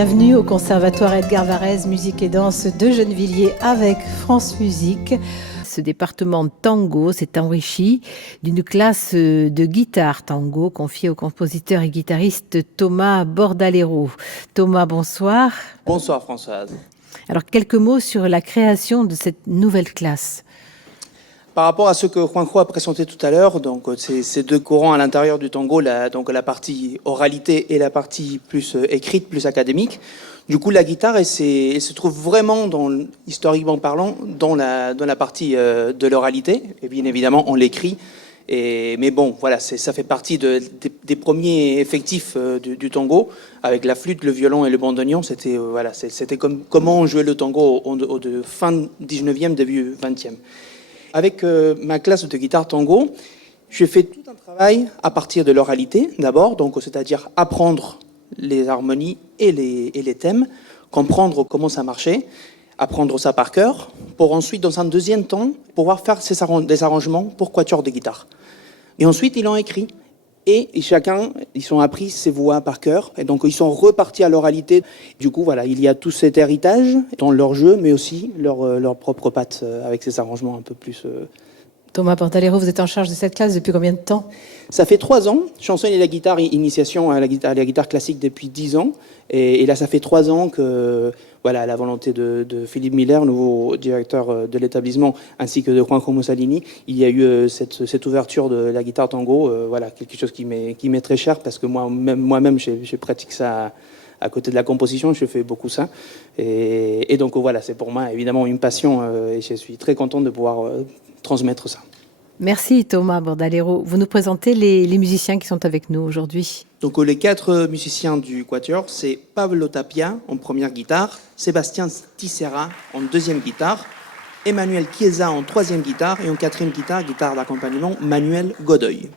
Bienvenue au Conservatoire Edgar Varèse, musique et danse de Gennevilliers avec France Musique. Ce département de tango s'est enrichi d'une classe de guitare tango confiée au compositeur et guitariste Thomas Bordalero. Thomas, bonsoir. Bonsoir Françoise. Alors, quelques mots sur la création de cette nouvelle classe. Par rapport à ce que Juanjo a présenté tout à l'heure, donc ces deux courants à l'intérieur du tango, la partie oralité et la partie plus écrite, plus académique. Du coup, la guitare, elle se trouve vraiment, historiquement parlant, dans la partie de l'oralité. Et bien évidemment, on l'écrit. Mais bon, voilà, ça fait partie des premiers effectifs du tango, avec la flûte, le violon et le bandoneon. C'était comment on jouait le tango de fin 19e, début 20e. Avec ma classe de guitare tango, j'ai fait tout un travail à partir de l'oralité, d'abord, donc c'est-à-dire apprendre les harmonies et les thèmes, comprendre comment ça marchait, apprendre ça par cœur, pour ensuite, dans un deuxième temps, pouvoir faire des arrangements pour quatuor de guitare. Et ensuite, ils l'ont écrit. Et chacun, ils ont appris ses voix par cœur. Et donc, ils sont repartis à l'oralité. Du coup, voilà, il y a tout cet héritage dans leur jeu, mais aussi leur propre patte avec ces arrangements un peu plus... Thomas Bordalero, vous êtes en charge de cette classe depuis combien de temps ? Ça fait 3 ans. Chanson et la guitare, initiation à la guitare classique depuis 10 ans. Et là, ça fait 3 ans que, voilà, à la volonté de Philippe Miller, nouveau directeur de l'établissement, ainsi que de Juanjo Mussolini, il y a eu cette ouverture de la guitare tango. Voilà, quelque chose qui m'est très cher parce que moi-même, je pratique ça à côté de la composition. Je fais beaucoup ça. Et donc, voilà, c'est pour moi évidemment une passion et je suis très content de pouvoir transmettre ça. Merci Thomas Bordalero. Vous nous présentez les musiciens qui sont avec nous aujourd'hui. Donc les 4 musiciens du quatuor, c'est Pablo Tapia en première guitare, Sébastien Tissera en deuxième guitare, Emmanuel Chiesa en troisième guitare et en quatrième guitare d'accompagnement, Manuel Godoy.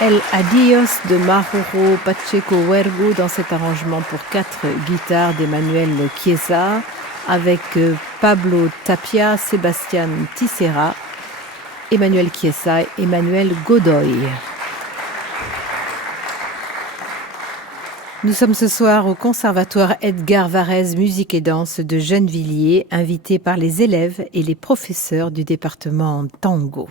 El Adiós de Mauro Pacheco Huergo dans cet arrangement pour 4 guitares d'Emmanuel Chiesa avec Pablo Tapia, Sébastien Tissera Emmanuel Chiesa et Emmanuel Godoy. Nous sommes ce soir au Conservatoire Edgar Varèse Musique et Danse de Gennevilliers, invités par les élèves et les professeurs du département tango.